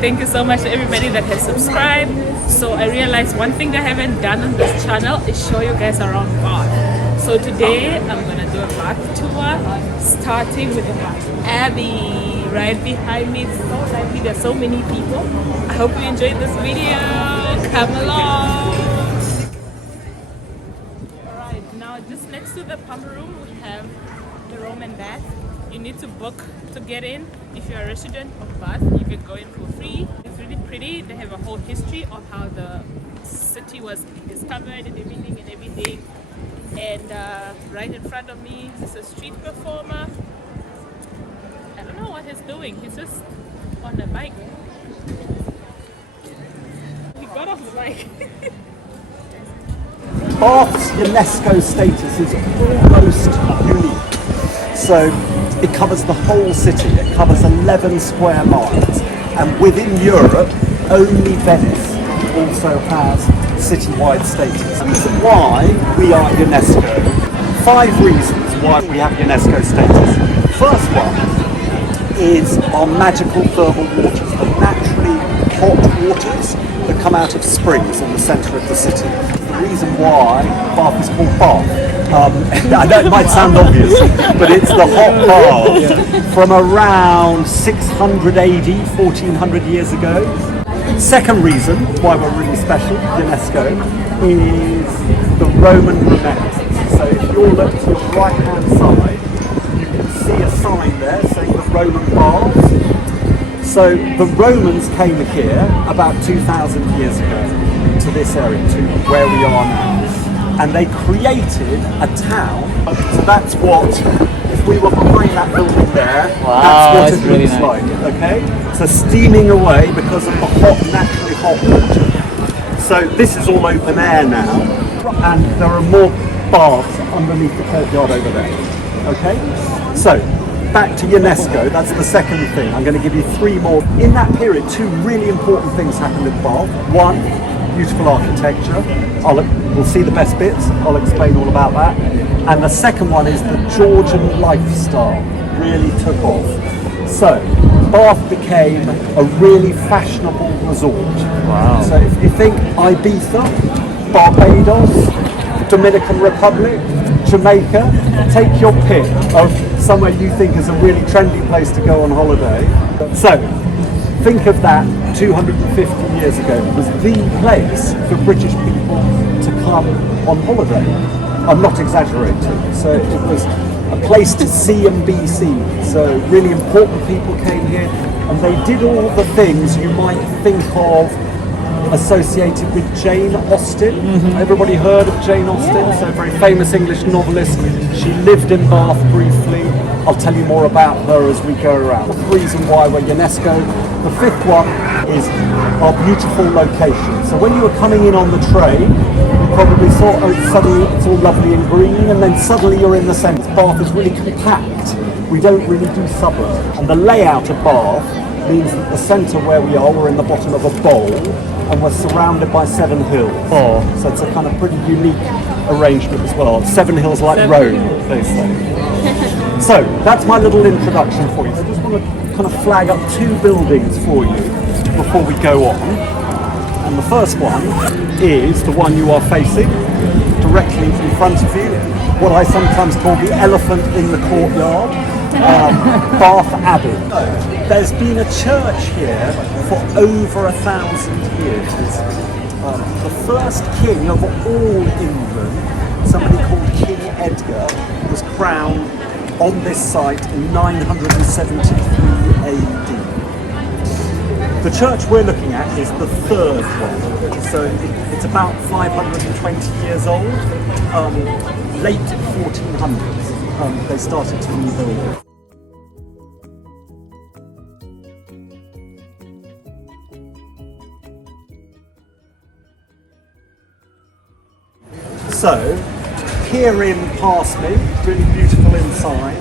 Thank you so much to everybody that has subscribed. So I realized one thing I haven't done on this channel is show you guys around Bath. So today I'm gonna do a Bath tour, starting with the Bath Abbey. Right behind me, it's so lively, there's so many people. I hope you enjoyed this video. Come along. Alright, now just next to the pump room we have the Roman bath. You need to book to get in. If you're a resident of Bath, you can go in for free. It's really pretty. They have a whole history of how the city was discovered and everything. And right in front of me is a street performer. I don't know what he's doing. He's just on a bike. He got off the bike. Bath's UNESCO status is almost unique. So it covers the whole city. It covers 11 square miles. And within Europe, only Venice also has citywide status. The reason why we are UNESCO, 5 reasons why we have UNESCO status. First one is our magical thermal waters, the naturally hot waters that come out of springs in the centre of the city. The reason why Bath is called Bath, I know it might sound obvious, but it's the hot bath from around 600 AD, 1400 years ago. Second reason why we're really special, UNESCO, is the Roman remains. So if you look to your right hand side, you can see a sign there saying the Roman baths. So the Romans came here about 2,000 years ago to this area, to where we are now. And they created a town. So that's what, if we were behind that building there, that's what it really looks nice. like, okay? So steaming away because of the hot, naturally hot water. So this is all open air now, and there are more baths underneath the courtyard over there, okay? So, back to UNESCO, that's the second thing. I'm going to give you 3 more. In that period, 2 really important things happened in Bath. One, beautiful architecture. We'll see the best bits. I'll explain all about that. And the second one is the Georgian lifestyle really took off. So Bath became a really fashionable resort. Wow. So if you think Ibiza, Barbados, Dominican Republic, Jamaica, take your pick of somewhere you think is a really trendy place to go on holiday. So think of that 250 years ago. It was the place for British people to come on holiday. I'm not exaggerating. So it was a place to see and be seen. So really important people came here and they did all the things you might think of associated with Jane Austen. Everybody heard of Jane Austen? Yeah. So a very famous English novelist. She lived in Bath briefly. I'll tell you more about her as we go around. The reason why we're UNESCO. The 5th one is our beautiful location. So when you were coming in on the train, you probably saw suddenly it's all lovely and green, and then suddenly you're in the centre. Bath is really compact. We don't really do suburbs. And the layout of Bath means that the centre where we are, we're in the bottom of a bowl, and we're surrounded by 7 hills. So it's a kind of pretty unique arrangement as well. 7 hills like Rome, they say. So that's my little introduction for you. I just want to kind of flag up 2 buildings for you before we go on. And the first one is the one you are facing, directly in front of you, what I sometimes call the elephant in the courtyard, Bath Abbey. There's been a church here for over 1,000 years. The first king of all England, somebody called King Edgar, was crowned on this site in 973 AD. The church we're looking at is the 3rd one, so it's about 520 years old, late 1400s. They started to rebuild it. So, peer in past me, really beautiful inside.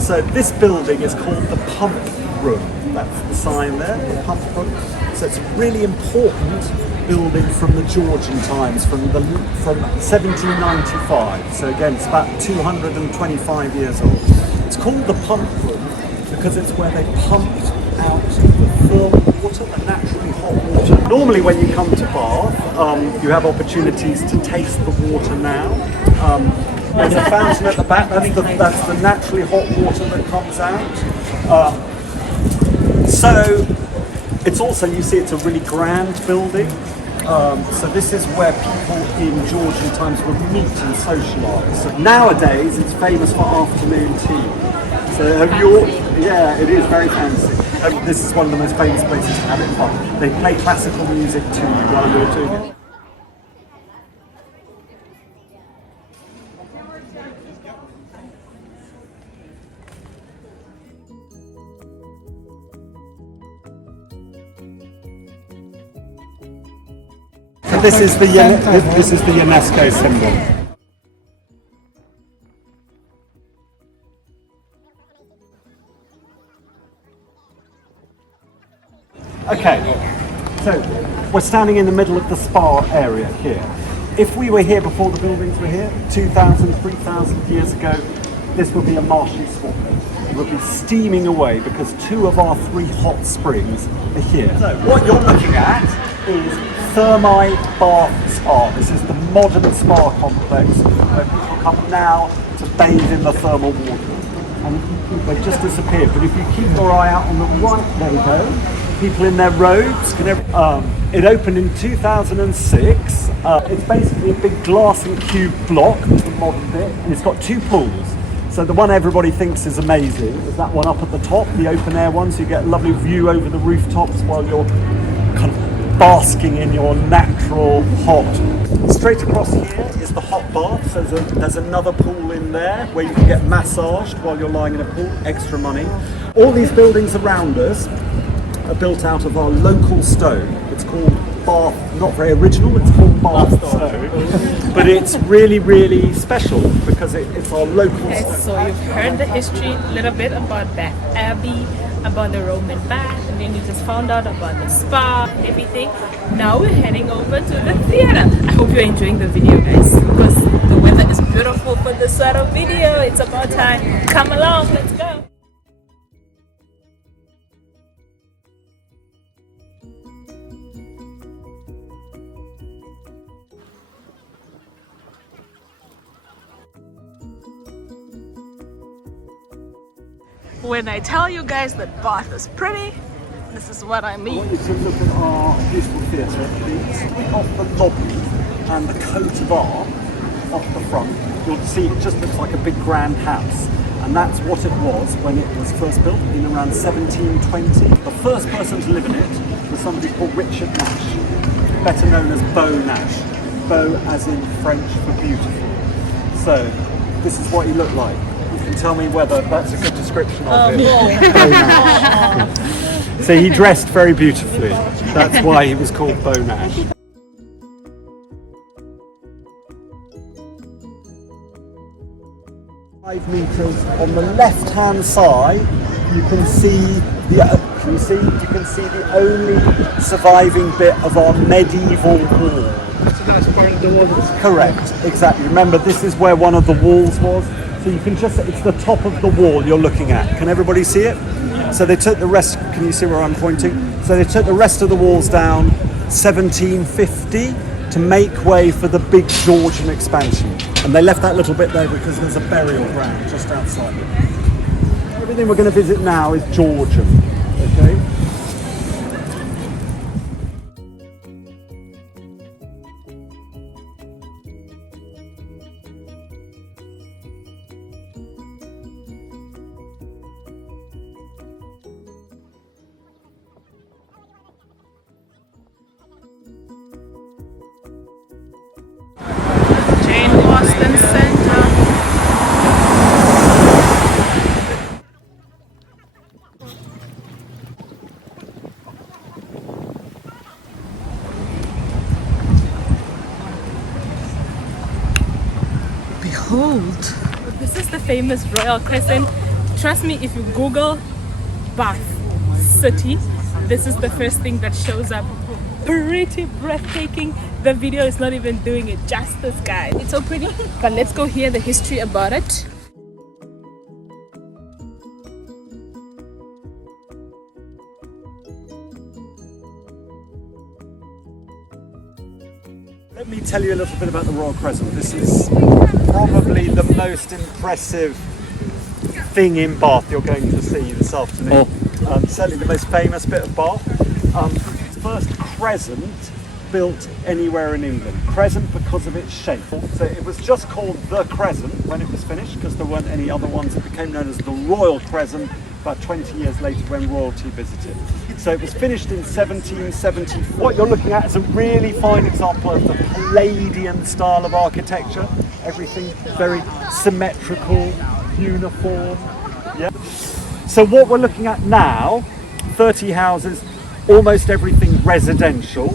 So this building is called the Pump Room. That's the sign there, the Pump Room. So it's a really important building from the Georgian times, from 1795. So again, it's about 225 years old. It's called the Pump Room because it's where they pumped out the thermal water, the naturally hot water. Normally when you come to Bath, you have opportunities to taste the water now. There's a fountain at the back, that's the naturally hot water that comes out. So it's also, you see, it's a really grand building. So this is where people in Georgian times would meet and socialise. So nowadays it's famous for afternoon tea. So have you, yeah, it is very fancy. This is one of the most famous places to have it fun. They play classical music too while you're doing it. This is the UNESCO symbol. Okay, so we're standing in the middle of the spa area here. If we were here before the buildings were here, 2,000, 3,000 years ago, this would be a marshy swamp. It would be steaming away because 2 of our 3 hot springs are here. So what you're looking at is Thermae Bath Spa. This is the modern spa complex where people come now to bathe in the thermal water. And they've just disappeared, but if you keep your eye out on the right, there you go. People in their robes. It opened in 2006. It's basically a big glass and cube block, the modern bit, and it's got 2 pools. So the one everybody thinks is amazing is that one up at the top, the open air one, so you get a lovely view over the rooftops while you're kind of basking in your natural hot. Straight across here is the hot bath, so there's another pool in there where you can get massaged while you're lying in a pool, extra money. All these buildings around us are built out of our local stone. It's called Bath, not very original, it's called Bath stone. But it's really, really special because it's our local stone. So you've heard the history, a little bit about Bath Abbey, about the Roman bath, and then you just found out about the spa and everything. Now we're heading over to the theater. I hope you're enjoying the video, guys, because the weather is beautiful for this sort of video. It's about time. Come along, let's go. When I tell you guys that Bath is pretty, this is what I mean. I want you to look at our beautiful theatre. It's off the lobby and the coat of arms off the front. You'll see it just looks like a big grand house. And that's what it was when it was first built in around 1720. The first person to live in it was somebody called Richard Nash, better known as Beau Nash. Beau as in French for beautiful. So this is what he looked like. You can tell me whether that's a good description of him. So he dressed very beautifully. That's why he was called Beau Nash. Five meters on the left-hand side, you can see the only surviving bit of our medieval wall. So that's where the wall was. Correct, exactly. Remember, this is where one of the walls was. So you can just, it's the top of the wall you're looking at. Can everybody see it? Yeah. So they took the rest, can you see where I'm pointing? So they took the rest of the walls down 1750 to make way for the big Georgian expansion. And they left that little bit there because there's a burial ground just outside it. Everything we're going to visit now is Georgian, okay? Behold, this is the famous Royal Crescent. Trust me, if you Google Bath City, this is the first thing that shows up. Pretty breathtaking. The video is not even doing it justice, guys. It's so pretty, but let's go hear the history about it. Let me tell you a little bit about the Royal Crescent. This is probably the most impressive thing in Bath you're going to see this afternoon. Certainly the most famous bit of Bath. First crescent built anywhere in England. Crescent because of its shape. So it was just called the Crescent when it was finished because there weren't any other ones. It became known as the Royal Crescent about 20 years later when royalty visited. So it was finished in 1770. What you're looking at is a really fine example of the Palladian style of architecture. Everything very symmetrical, uniform. Yeah. So what we're looking at now, 30 houses, almost everything residential,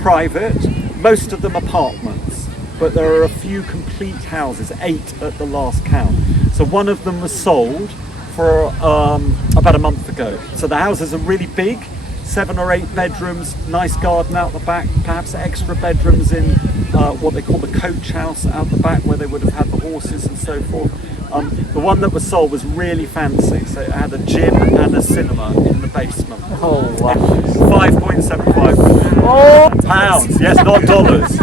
private, most of them apartments, but there are a few complete houses, 8 at the last count. So one of them was sold for about a month ago. So the houses are really big, 7 or 8 bedrooms, nice garden out the back, perhaps extra bedrooms in what they call the coach house out the back where they would have had the horses and so forth. The one that was sold was really fancy, so it had a gym and a cinema in the basement. Oh, wow. 5.75 million pounds, yes, not dollars.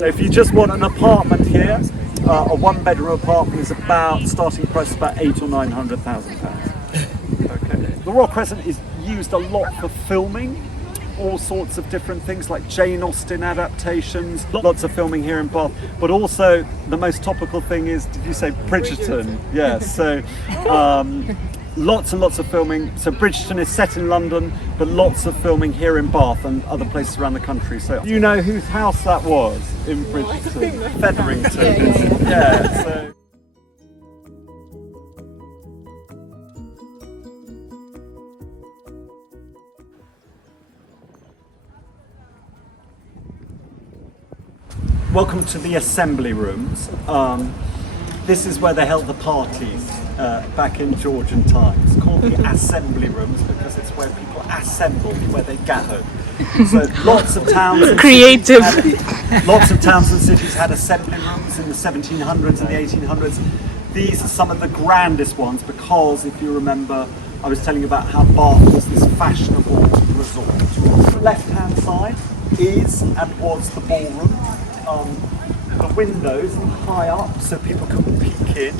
So if you just want an apartment here, a one-bedroom apartment is about, starting price is about £800,000 or £900,000. Okay. The Royal Crescent is used a lot for filming, all sorts of different things like Jane Austen adaptations, lots of filming here in Bath, but also the most topical thing is, did you say Bridgerton? Yes, so lots and lots of filming. So Bridgerton is set in London, but lots of filming here in Bath and other places around the country. So you know whose house that was in Bridgerton? Featherington. Yeah, so. Welcome to the assembly rooms. This is where they held the parties back in Georgian times. It's called the assembly rooms because it's where people assembled, where they gathered. So lots of towns and Creative. Lots of towns and cities had assembly rooms in the 1700s and the 1800s. These are some of the grandest ones because if you remember, I was telling you about how Bath was this fashionable resort. The left-hand side is and was the ballroom. The windows high up so people can peek in,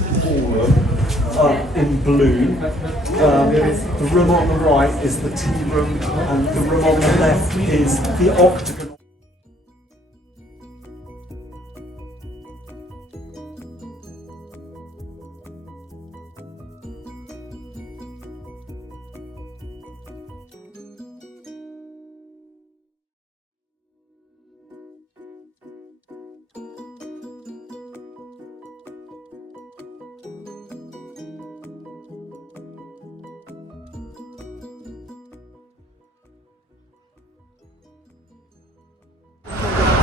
in blue. The room on the right is the tea room and the room on the left is the octagon.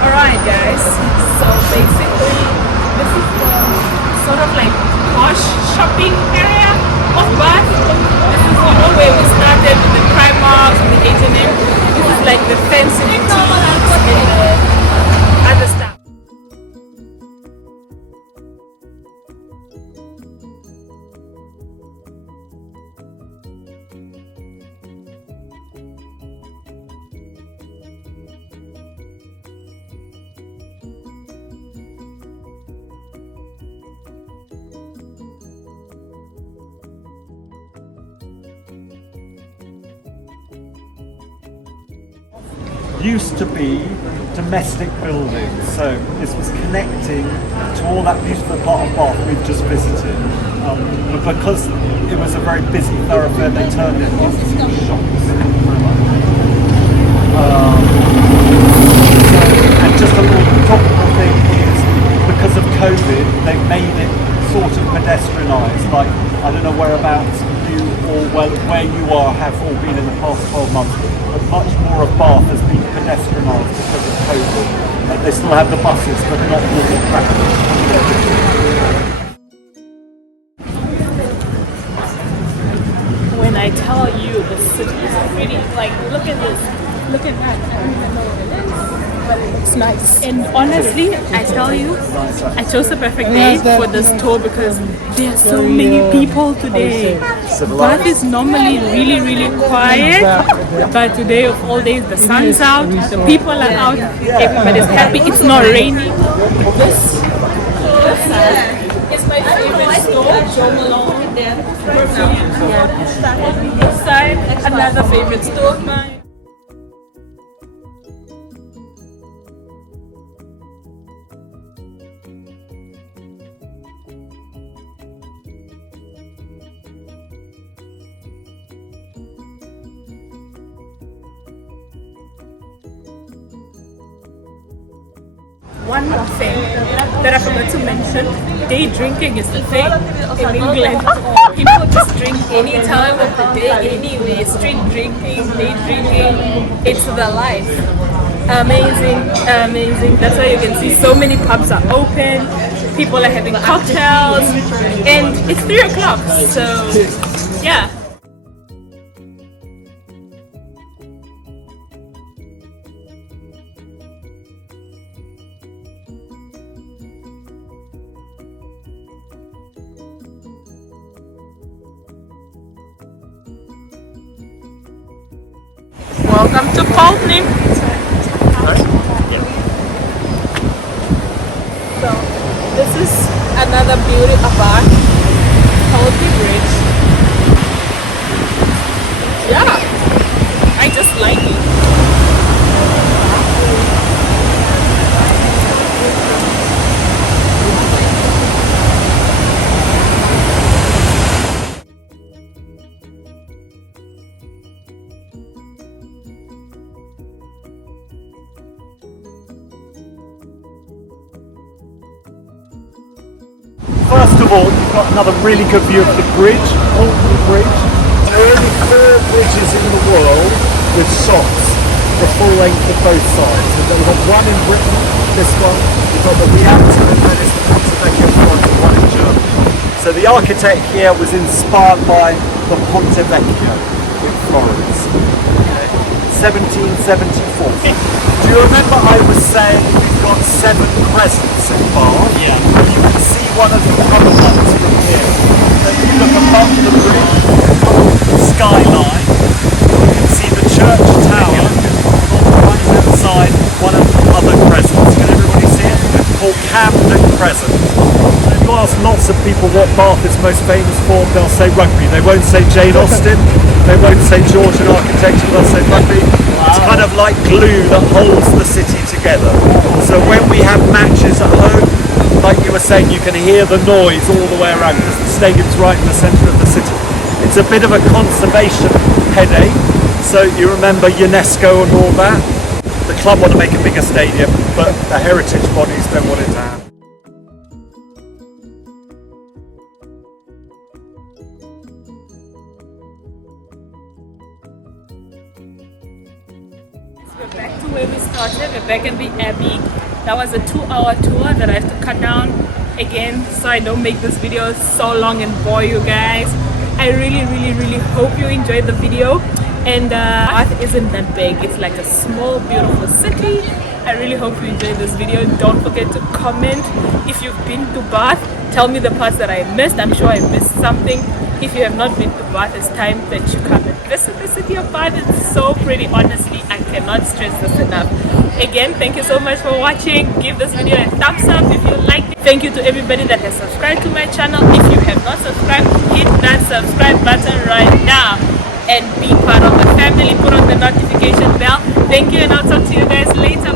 Alright guys, so basically this is the sort of like posh shopping area of Bath. This is where we started with the Primarks and the H&M. This is like the fancy boutiques and the other stuff. Used to be domestic buildings, so this was connecting to all that beautiful part of Bath we've just visited. But because it was a very busy thoroughfare, they turned it into shops. And just a little topical thing is, because of COVID, they've made it sort of pedestrianised. Like, I don't know whereabouts you or where you are have all been in the past 12 months, but much more of Bath has been pedestrianised because of COVID. They still have the buses, but not normal traffic. When I tell you the city is pretty, like look at this Look at that. I don't even know what it is, but it looks nice. And honestly, I tell you, I chose the perfect day for this tour because there are so many people today. Bath is normally really, really quiet, but today of all days, the sun's out, the people are out, everybody's happy. It's not raining. This is my favorite store, Jo Malone. This side, another favorite store of mine. One more thing that I forgot to mention, day drinking is the thing in England. People just drink any time of the day anyway. Street drinking, day drinking, it's the life. Amazing, amazing. That's why you can see so many pubs are open, people are having cocktails, and it's 3 o'clock, so yeah. Welcome to Pulteney. So this is another beauty about Pulteney Bridge. Yeah, I just like it. First of all, you've got another really good view of the bridge, Pulteney Bridge. There are only 4 bridges in the world with shots, the full length of both sides. We've got one in Britain, this one, we've got the Rialto, and then it's the Ponte Vecchio one, and one in Germany. So the architect here was inspired by the Ponte Vecchio in Florence, okay? 1774. Do you remember I was saying we've got 7 crescents in Bath? Yeah. You can see one of the common ones from here. So if you look above the bridge, skyline, you can see the church tower on the right hand side, one of the other crescents. Can everybody see it? It's called Camden Crescent. If you ask lots of people what Bath is most famous for, they'll say rugby. They won't say Jane Austen, they won't say Georgian architecture, they'll say rugby. It's kind of like glue that holds the city together. So when we have matches at home, like you were saying, you can hear the noise all the way around because the stadium's right in the centre of the city. It's a bit of a conservation headache. So you remember UNESCO and all that? The club want to make a bigger stadium, but the heritage bodies don't want it to happen. We're back to where we started. We're back in the Abbey. That was a 2-hour tour that I have to cut down again so I don't make this video so long and bore you guys. I really hope you enjoyed the video. And Bath isn't that big. It's like a small beautiful city. I really hope you enjoyed this video. Don't forget to comment if you've been to Bath. Tell me the parts that I missed. I'm sure I missed something. If you have not been to Bath, it's time that you come and visit the city of Bath. It's so pretty. Honestly, I cannot stress this enough. Again, thank you so much for watching. Give this video a thumbs up if you liked it. Thank you to everybody that has subscribed to my channel. If you have not subscribed, hit that subscribe button right now and be part of the family. Put on the notification bell. Thank you, and I'll talk to you guys later.